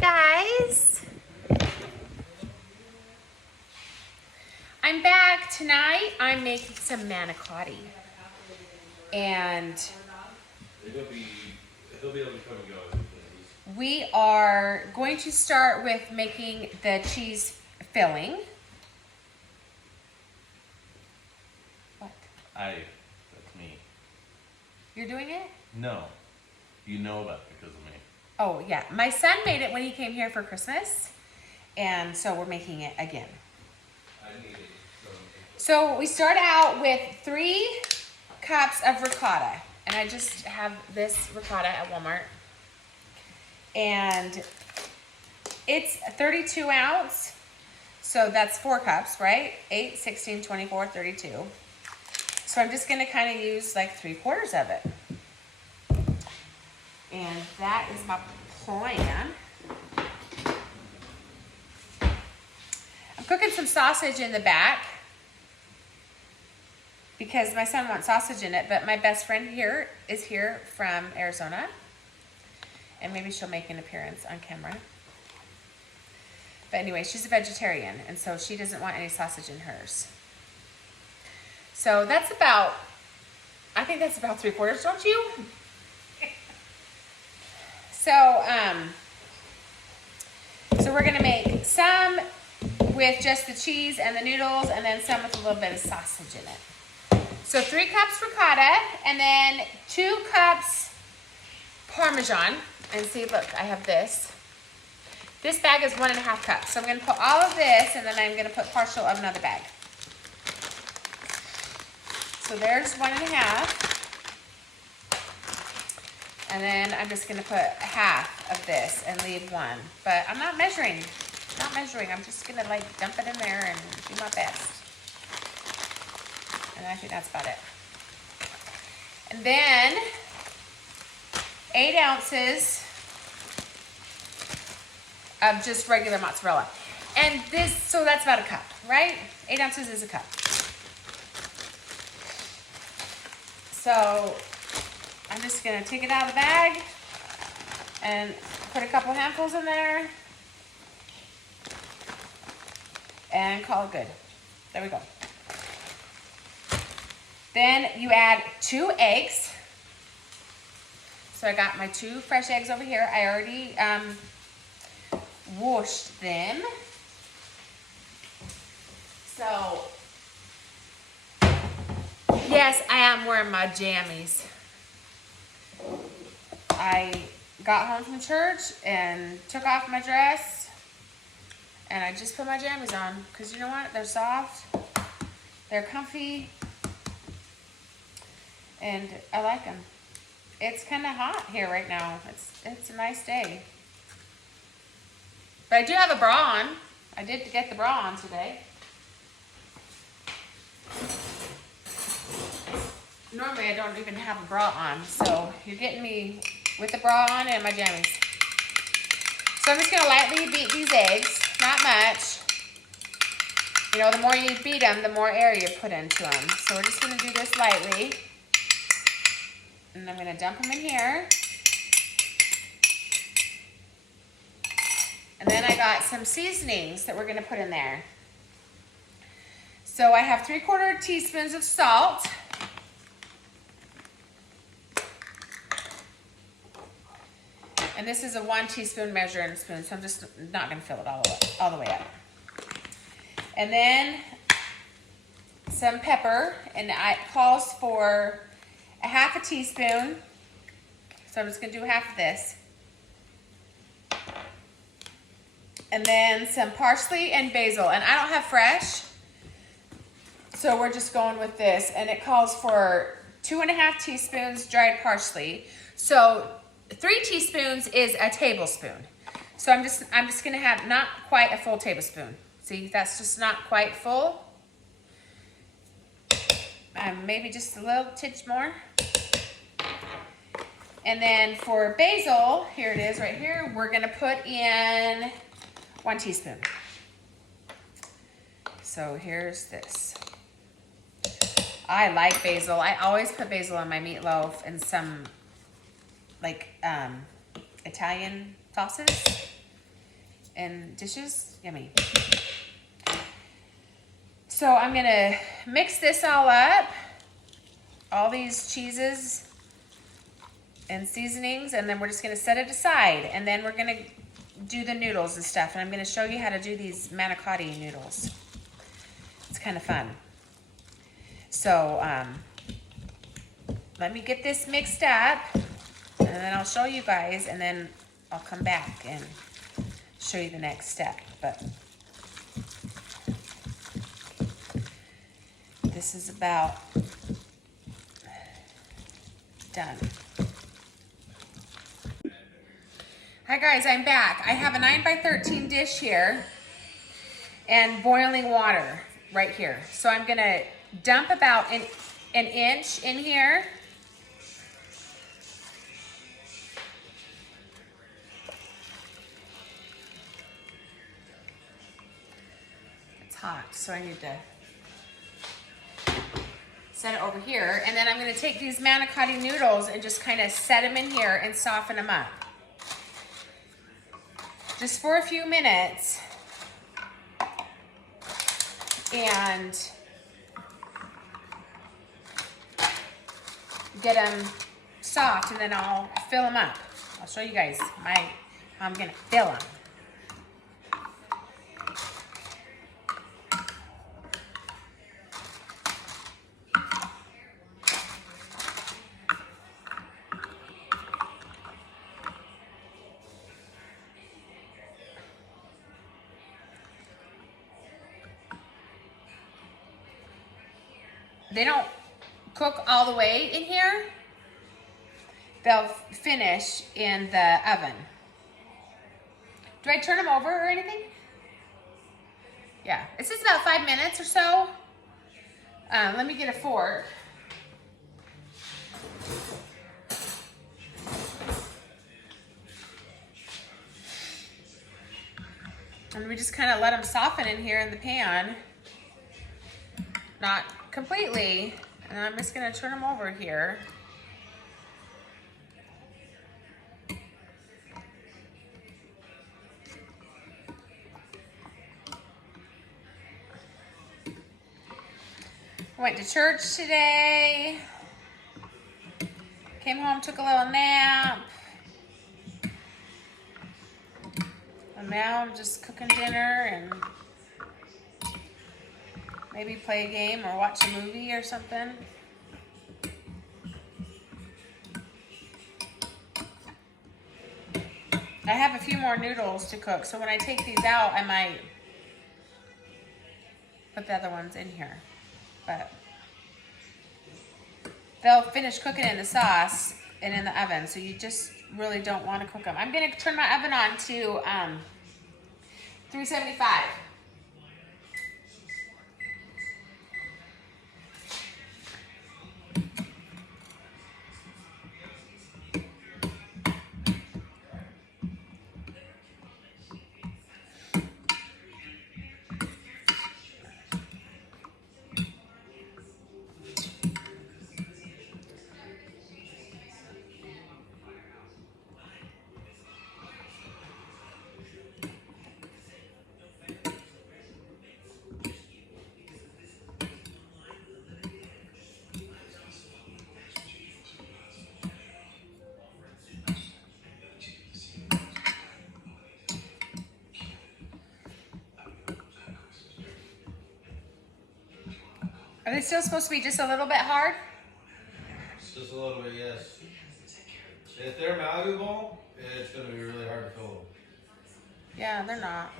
Hey guys, I'm back. Tonight I'm making some manicotti, and he'll be able to come and go. we are going to start with making the cheese filling. What? That's me. You're doing it? No, you know that because of me. Oh yeah, my son made it when he came here for Christmas, and so we're making it again. So we start out with 3 cups of ricotta, and I just have this ricotta at Walmart, and it's 32 ounce, so that's 4 cups, right? 8, 16, 24, 32. So I'm just gonna kind of use like 3/4 of it. And that is my plan. I'm cooking some sausage in the back because my son wants sausage in it, but my best friend here is here from Arizona, and maybe she'll make an appearance on camera. But anyway, she's a vegetarian, and so she doesn't want any sausage in hers. So that's about, I think that's about 3/4, don't you? So we're gonna make some with just the cheese and the noodles, and then some with a little bit of sausage in it. So 3 cups ricotta, and then 2 cups parmesan. And see, look, I have this. This bag is 1.5 cups. So I'm gonna put all of this, and then I'm gonna put partial of another bag. So there's 1.5. And then I'm just gonna put half of this and leave 1. But I'm not measuring. I'm just gonna like dump it in there and do my best. And I think that's about it. And then 8 ounces of just regular mozzarella. And this, so that's about a cup, right? 8 ounces is a cup. So I'm just gonna take it out of the bag and put a couple handfuls in there and call it good. There we go. Then you add 2 eggs. So I got my 2 fresh eggs over here. I already washed them. So, yes, I am wearing my jammies. I got home from church and took off my dress, and I just put my jammies on because you know what? They're soft, they're comfy, and I like them. It's kind of hot here right now. It's a nice day. But I do have a bra on. I did get the bra on today. Normally I don't even have a bra on, so you're getting me with the bra on and my jammies. So I'm just gonna lightly beat these eggs, not much. You know, the more you beat them, the more air you put into them. So we're just gonna do this lightly. And I'm gonna dump them in here. And then I got some seasonings that we're gonna put in there. So I have 3/4 teaspoons of salt. And this is a 1 teaspoon measuring spoon, so I'm just not gonna fill it all the way up. And then some pepper, and it calls for a 1/2 teaspoon. So I'm just gonna do half of this. And then some parsley and basil, and I don't have fresh, so we're just going with this. And it calls for 2.5 teaspoons dried parsley. So 3 teaspoons is a tablespoon. So I'm just gonna have not quite a full tablespoon. See, that's just not quite full. Maybe just a little titch more. And then for basil, here it is right here, we're gonna put in 1 teaspoon. So here's this. I like basil. I always put basil on my meatloaf and some like Italian sauces. and dishes. Yummy. So I'm gonna mix this all up, all these cheeses and seasonings, and then we're just gonna set it aside, and then we're gonna do the noodles and stuff, and I'm gonna show you how to do these manicotti noodles. It's kind of fun. So let me get this mixed up, and then I'll show you guys, and then I'll come back and show you the next step. But this is about done. Hi guys, I'm back. I have a 9x13 dish here and boiling water right here. So I'm gonna dump about an inch in here. It's hot, so I need to set it over here. And then I'm gonna take these manicotti noodles and just kind of set them in here and soften them up. Just for a few minutes. And get them soft, and then I'll fill them up. I'll show you guys how I'm gonna fill them. They don't cook all the way in here. They'll finish in the oven. Do I turn them over or anything? Yeah, it's just about 5 minutes or so. Let me get a fork. And we just kind of let them soften in here in the pan. Not completely. And I'm just gonna turn them over here. I went to church today. Came home, took a little nap. And now I'm just cooking dinner and maybe play a game or watch a movie or something. I have a few more noodles to cook, so when I take these out, I might put the other ones in here. But they'll finish cooking in the sauce and in the oven, so you just really don't want to cook them. I'm going to turn my oven on to 375. Are they still supposed to be just a little bit hard? Just a little bit, yes. If they're malleable, it's going to be really hard to fill them. Yeah, they're not.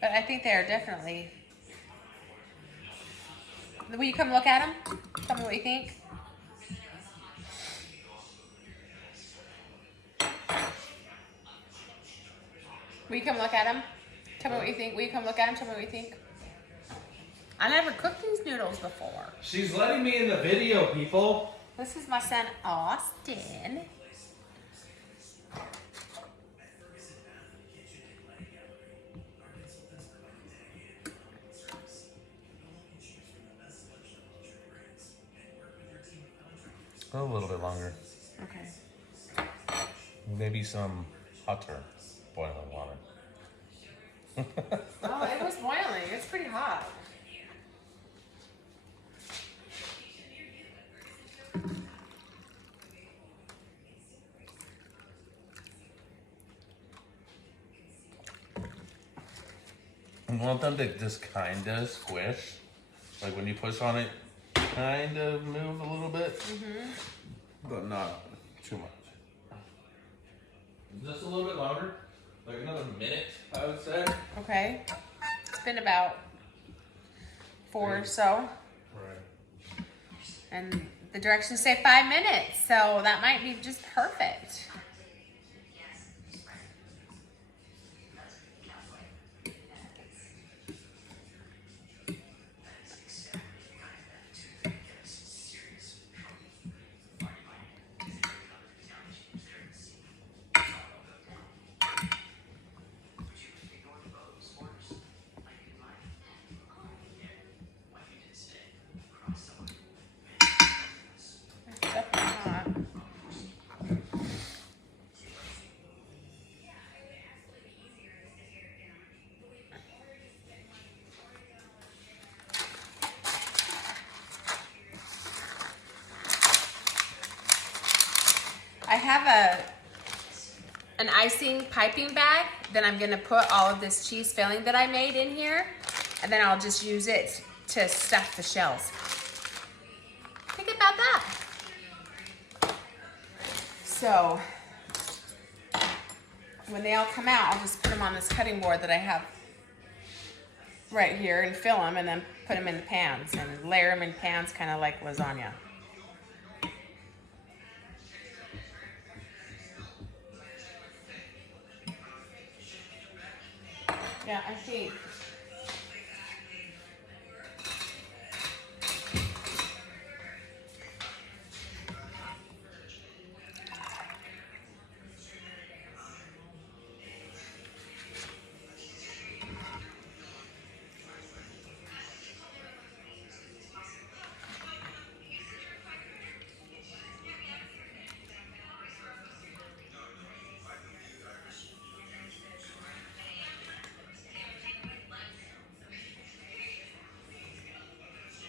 But I think they're definitely. Will you come look at them? Tell me what you think. Will you come look at them? Tell me what you think. Will you come look at them? Tell me what you think. I never cooked these noodles before. She's letting me in the video, people. This is my son, Austin. A little bit longer. Okay. Maybe some hotter boiling water. Oh, it was boiling. It's pretty hot. I want them to just kind of squish. Like when you push on it, kind of move a little bit, but not too much. Just a little bit longer, like another minute, I would say. Okay. It's been about 4 or so. Right. And the directions say 5 minutes, so that might be just perfect. It's definitely hot. I have an icing piping bag that I'm gonna put all of this cheese filling that I made in here, and then I'll just use it to stuff the shells. Think about that. So when they all come out, I'll just put them on this cutting board that I have right here and fill them, and then put them in the pans and layer them in pans, kind of like lasagna. Yeah, I think.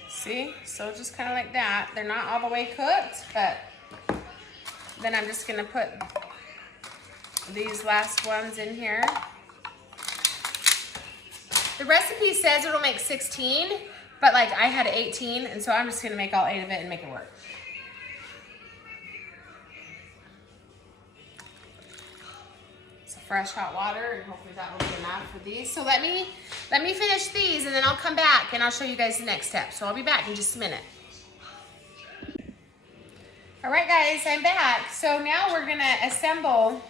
See, so just kind of like that. They're not all the way cooked, but then I'm just gonna put these last ones in here. The recipe says it'll make 16, but like I had 18, and so I'm just gonna make all 8 of it and make it work. So fresh hot water, and hopefully that will be enough for these. So let me finish these, and then I'll come back and I'll show you guys the next step. So I'll be back in just a minute. All right, guys, I'm back. So now we're gonna assemble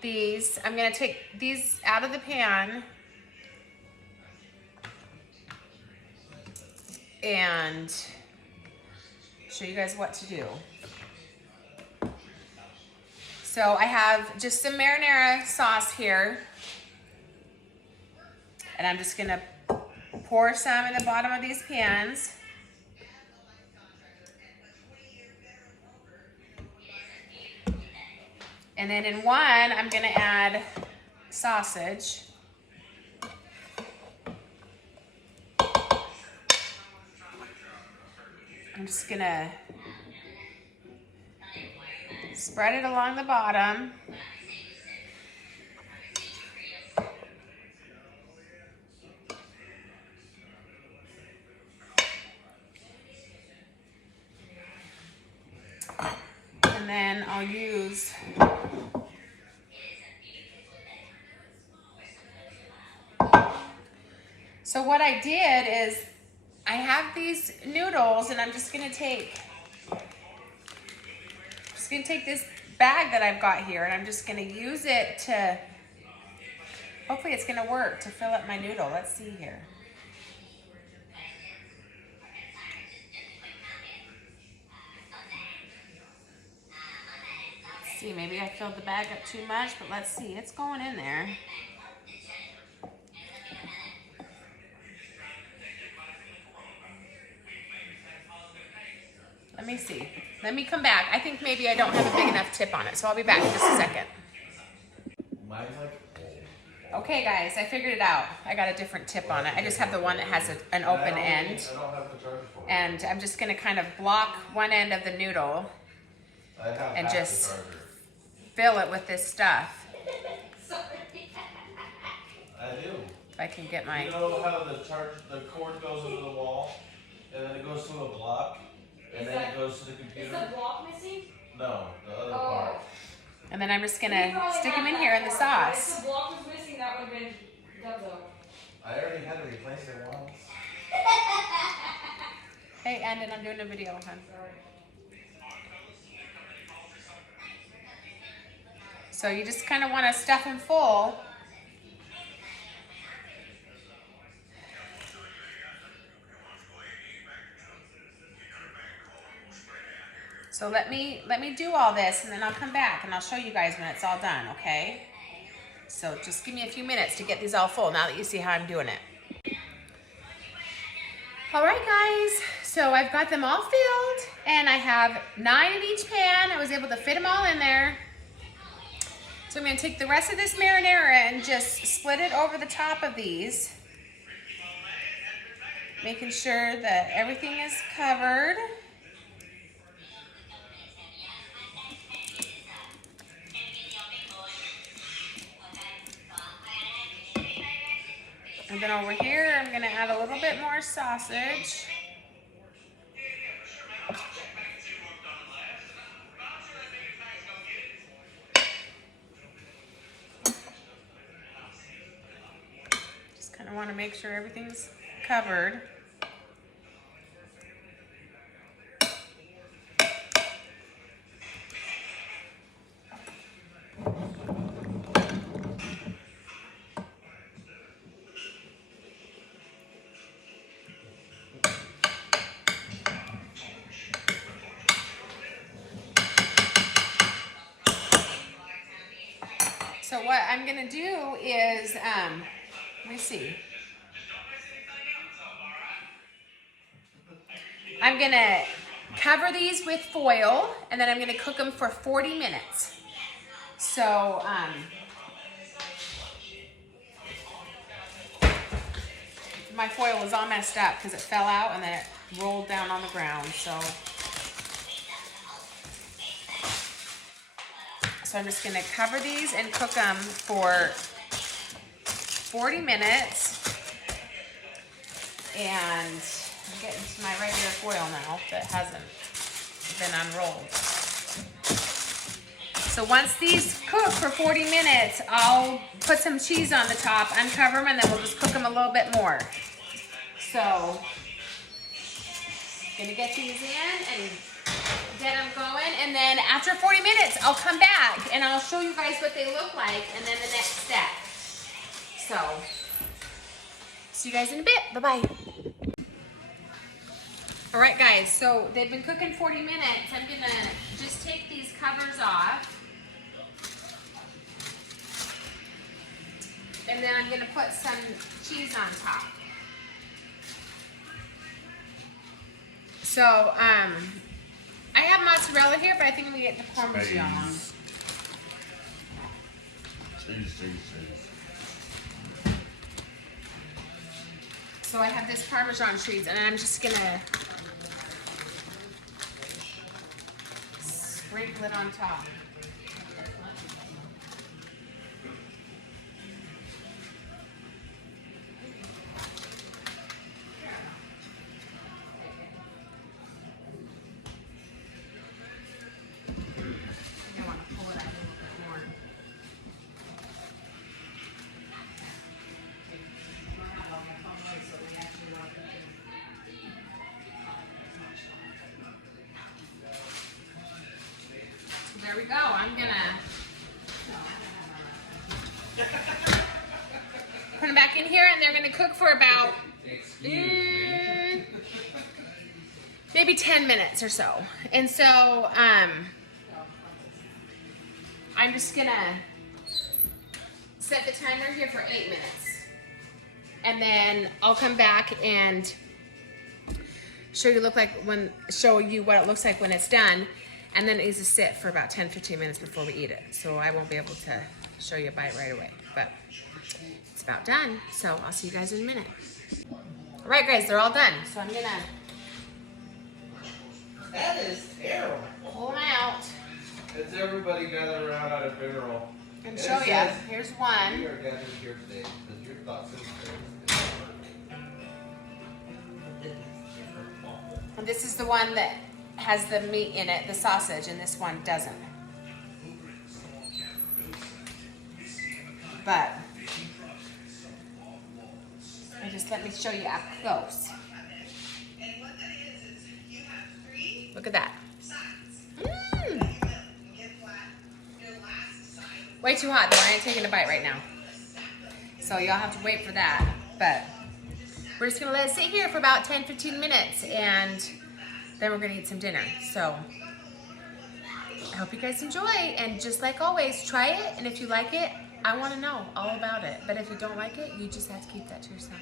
these. I'm gonna take these out of the pan and show you guys what to do. So I have just some marinara sauce here, and I'm just gonna pour some in the bottom of these pans. And then in one, I'm gonna add sausage. I'm just gonna spread it along the bottom. And then I'll use so what I did is I have these noodles, and I'm just gonna take this bag that I've got here, and I'm just gonna use it to, hopefully it's gonna work to fill up my noodle. Let's see here. Let's see, maybe I filled the bag up too much, but let's see, it's going in there. Let me see. Let me come back. I think maybe I don't have a big enough tip on it, so I'll be back in just a second. Mine's like, Okay guys, I figured it out. I got a different tip on it. I just have the one that has an open end. I don't have the charger for it. And I'm just gonna kind of block one end of the noodle I have and half just the charger. fill it with this stuff. I do. If I can get my... You know how the cord goes into the wall, and then it goes to a block, and then it goes to the computer? Is the block missing? No, the other part. And then I'm just gonna stick them in here in the sauce. If the block was missing, that would have been dubzo. I already had to replace it once. Hey, and then I'm doing a video, hon. So you just kind of want to stuff them full. So let me do all this, and then I'll come back and I'll show you guys when it's all done, okay? So just give me a few minutes to get these all full now that you see how I'm doing it. All right, guys, so I've got them all filled, and I have 9 in each pan. I was able to fit them all in there. So I'm gonna take the rest of this marinara and just split it over the top of these, making sure that everything is covered. And then over here, I'm gonna add a little bit more sausage. Just kind of want to make sure everything's covered. So what I'm gonna do is, let me see. I'm gonna cover these with foil, and then I'm gonna cook them for 40 minutes. So, my foil was all messed up because it fell out and then it rolled down on the ground, So I'm just gonna cover these and cook them for 40 minutes. And I'm getting to my regular foil now that hasn't been unrolled. So once these cook for 40 minutes, I'll put some cheese on the top, uncover them, and then we'll just cook them a little bit more. So, gonna get these in and get them going, and then after 40 minutes, I'll come back and I'll show you guys what they look like, and then the next step. So, see you guys in a bit. Bye-bye. All right, guys, so they've been cooking 40 minutes. I'm gonna just take these covers off. And then I'm gonna put some cheese on top. So, I have mozzarella here, but I think I'm gonna get the parmesan. Cheese. So I have this parmesan cheese, and I'm just gonna sprinkle it on top. There we go. I'm gonna put them back in here, and they're gonna cook for about maybe 10 minutes or so. And so I'm just gonna set the timer here for 8 minutes, and then I'll come back and show you what it looks like when it's done, and then it needs to sit for about 10-15 minutes before we eat it. So I won't be able to show you a bite right away, but it's about done. So I'll see you guys in a minute. All right, guys, they're all done. So I'm gonna That is terrible. pull them out It's everybody gathered around at a funeral. and It show you. says, Here's We one. are gathered here today because your thoughts and prayers. And this is the one that has the meat in it, the sausage, and this one doesn't. But let me show you up close. Look at that. Way too hot though. I ain't taking a bite right now. So y'all have to wait for that. But we're just gonna let it sit here for about 10-15 minutes and then we're gonna eat some dinner. So I hope you guys enjoy, and just like always, try it, and if you like it, I want to know all about it. But if you don't like it, you just have to keep that to yourself.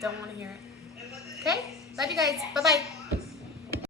Don't want to hear it. Okay? Love you guys. Bye-bye.